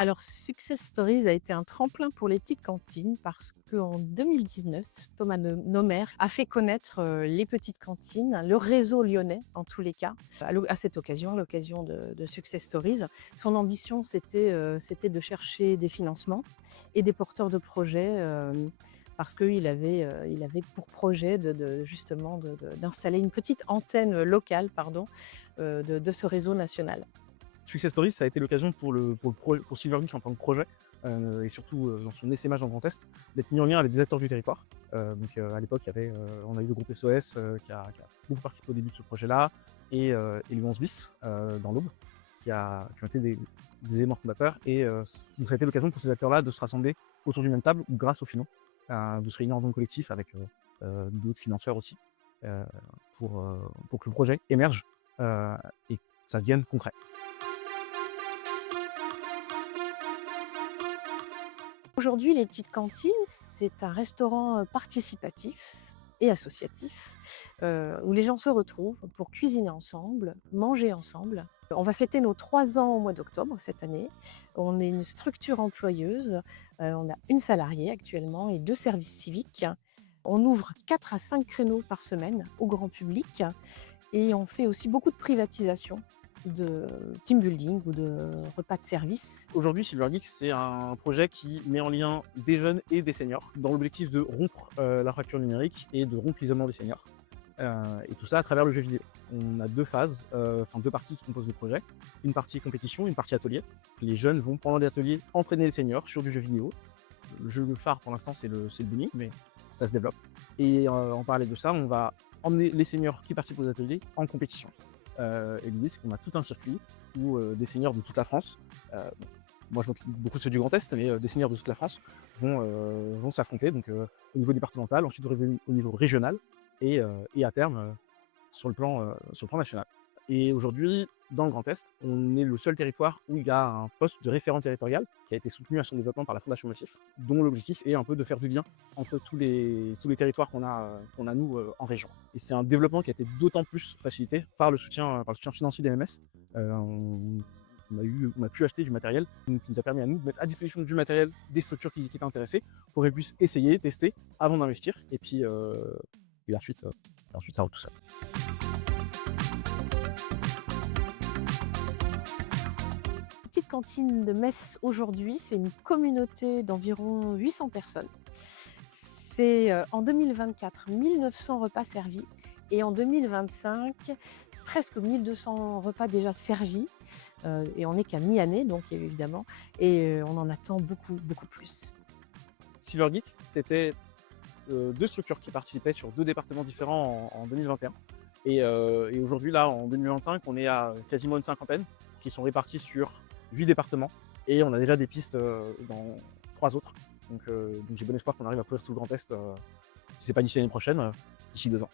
Alors, Success Stories a été un tremplin pour les petites cantines parce qu'en 2019, Thomas Nommer a fait connaître les petites cantines, le réseau lyonnais en tous les cas. À cette occasion, à l'occasion de Success Stories, son ambition c'était de chercher des financements et des porteurs de projets parce il avait pour projet justement d'installer une petite antenne locale pardon, de ce réseau national. Success Stories, ça a été l'occasion pour Silver Geek en tant que projet, et surtout dans son essaimage en Grand Est, d'être mis en lien avec des acteurs du territoire. À l'époque, on a eu le groupe SOS qui a beaucoup participé au début de ce projet-là, et le 11 bis dans l'Aube, qui ont été des éléments fondateurs. Donc ça a été l'occasion pour ces acteurs-là de se rassembler autour d'une même table, ou grâce au filon, de se réunir en tant que collectif avec d'autres financeurs aussi, euh, pour que le projet émerge et que ça devienne concret. Aujourd'hui, les petites cantines, c'est un restaurant participatif et associatif où les gens se retrouvent pour cuisiner ensemble, manger ensemble. On va fêter nos 3 ans au mois d'octobre cette année. On est une structure employeuse. On a une salariée actuellement et 2 services civiques. On ouvre 4 à 5 créneaux par semaine au grand public et on fait aussi beaucoup de privatisation, de team building ou de repas de service. Aujourd'hui, Silver Geek, c'est un projet qui met en lien des jeunes et des seniors dans l'objectif de rompre la fracture numérique et de rompre l'isolement des seniors. Et tout ça à travers le jeu vidéo. On a 2 phases, deux parties qui composent le projet. Une partie compétition, une partie atelier. Les jeunes vont, pendant les ateliers, entraîner les seniors sur du jeu vidéo. Le jeu phare pour l'instant, c'est le bowling, mais ça se développe. Et en parallèle de ça, on va emmener les seniors qui participent aux ateliers en compétition. Et l'idée, c'est qu'on a tout un circuit où des seniors de toute la France, moi je m'occupe beaucoup de ceux du Grand Est, mais des seniors de toute la France vont s'affronter donc, au niveau départemental, ensuite au niveau régional et à terme sur le plan national. Et aujourd'hui, dans le Grand Est, on est le seul territoire où il y a un poste de référent territorial qui a été soutenu à son développement par la Fondation Motif, dont l'objectif est un peu de faire du lien entre tous les territoires qu'on a nous en région. Et c'est un développement qui a été d'autant plus facilité par le soutien financier des MMS. On a pu acheter du matériel qui nous a permis à nous de mettre à disposition du matériel des structures qui étaient intéressées pour qu'elles puissent essayer, tester avant d'investir. Et puis ensuite, ça roule tout seul. Petite cantine de Metz aujourd'hui, c'est une communauté d'environ 800 personnes. C'est en 2024, 1900 repas servis et en 2025, presque 1200 repas déjà servis. Et on n'est qu'à mi-année, donc évidemment, et on en attend beaucoup, beaucoup plus. Silver Geek, c'était 2 structures qui participaient sur 2 départements différents en 2021. Et aujourd'hui, là, en 2025, on est à quasiment une cinquantaine qui sont répartis sur 8 départements. Et on a déjà des pistes dans 3 autres. Donc j'ai bon espoir qu'on arrive à couvrir tout le Grand Est, si c'est pas d'ici l'année prochaine, d'ici 2 ans.